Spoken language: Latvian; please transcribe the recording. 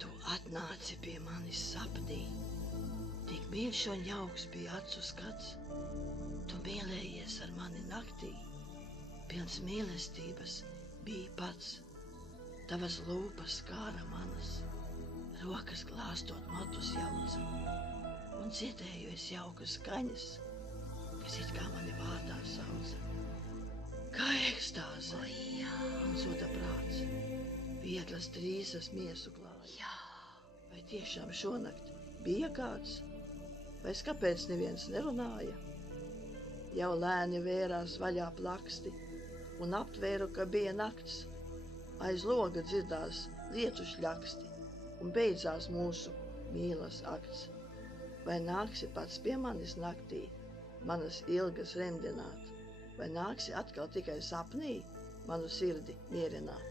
Tu atnāci pie manis sapnī, tik mīļš un jauks bija acu skats. Tu mīlējies ar mani naktī, pilns mīlestības bija pats. Tavas lūpas skāra manas, rokas glāstot matus jauca, un dzirdēju es jaukas skaņas, kas it kā mani vārdā sauca. Kā ekstāze, man soda prāts, vieglas drīzas miesu klāja. Vai tiešām šonakt bija kāds? Vai kāpēc neviens nerunāja? Jau lēni vērās vaļā plaksti, un aptvēru, ka bija nakts. Aiz loga dzirdās lietu šļaksti, un beidzās mūsu mīlas akts. Vai nāksi pats pie manis naktī, manas ilgas remdināt? Vai nāksi atkal tikai sapnī manu sirdi mierināt?